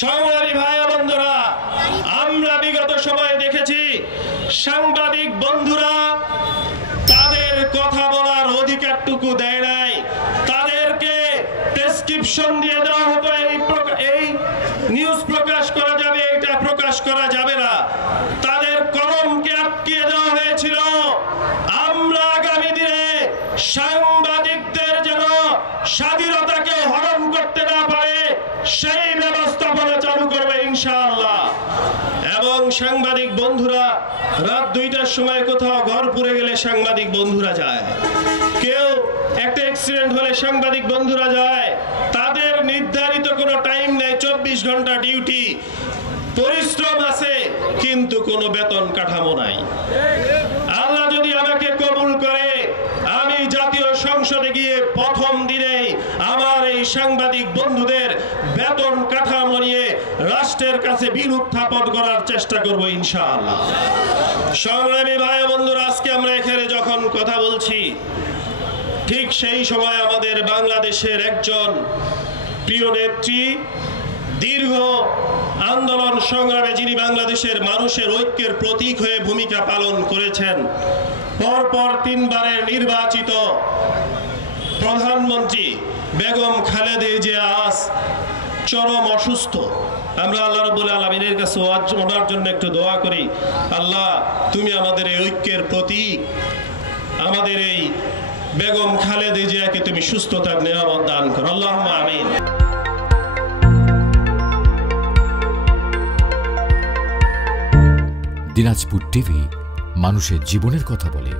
সংগ্রামী ভাই বন্ধুরা, আমরা বিগত সময়ে দেখেছি সাংবাদিক বন্ধুরা তাদের কথা বলার অধিকারটুকু দেয় নাই। তাদেরকে প্রেসক্রিপশন দিয়ে দেওয়া হতো, এই নিউজ প্রকাশ করা যাবে, এটা প্রকাশ করা যাবে না। তাদের কলমকে আটকিয়ে দেওয়া হয়েছিল। আমরা আগামী দিনে সাংবাদিকদের যেন স্বাধীনতাকে হরণ করতে না পারে সেই ব্যবস্থাপনা চালু করবে ইনশাআল্লাহ। এবং সাংবাদিক বন্ধুরা রাত 2টার সময় কোথাও ঘর পুড়ে গেলে সাংবাদিক বন্ধুরা যায়, কেউ একটা অ্যাক্সিডেন্ট হলে সাংবাদিক বন্ধুরা যায়। তাদের নির্ধারিত কোনো টাইম নেই, 24 ঘন্টা ডিউটি, পরিশ্রম আছে কিন্তু কোনো বেতন কাঠামো নাই। আল্লাহ যদি আমাকে কবুল করে, আমি জাতীয় সংসদে গিয়ে প্রথম দিনেই আমার এই সাংবাদিক বন্ধুদের বেতন কাঠামো নিয়ে রাষ্ট্রের কাছে বিল উত্থাপন করার চেষ্টা করব ইনশাআল্লাহ। সংগ্রামী ভাই বন্ধুরা, আজকে আমরা এখানে যখন কথা বলছি, ঠিক সেই সময় আমাদের বাংলাদেশের একজন প্রিয় নেত্রী, দীর্ঘ আন্দোলন সংগ্রামে যিনি বাংলাদেশের মানুষের ঐক্যের প্রতীক হয়ে ভূমিকা পালন করেছেন, পরপর 3 বারের নির্বাচিত প্রধানমন্ত্রী বেগম খালেদা জিয়া আজ চরম অসুস্থ। আমরা আল্লাহ রাব্বুল আলামিনের কাছে ওনার জন্য একটু দোয়া করি, আল্লাহ তুমি আমাদের এই ঐক্যের প্রতীক, আমাদের এই বেগম খালেদা জিয়াকে তুমি সুস্থতার নিয়ামত দান করো, আল্লাহুম্মা আমিন। দিনাজপুর টিভি মানুষের জীবনের কথা বলে।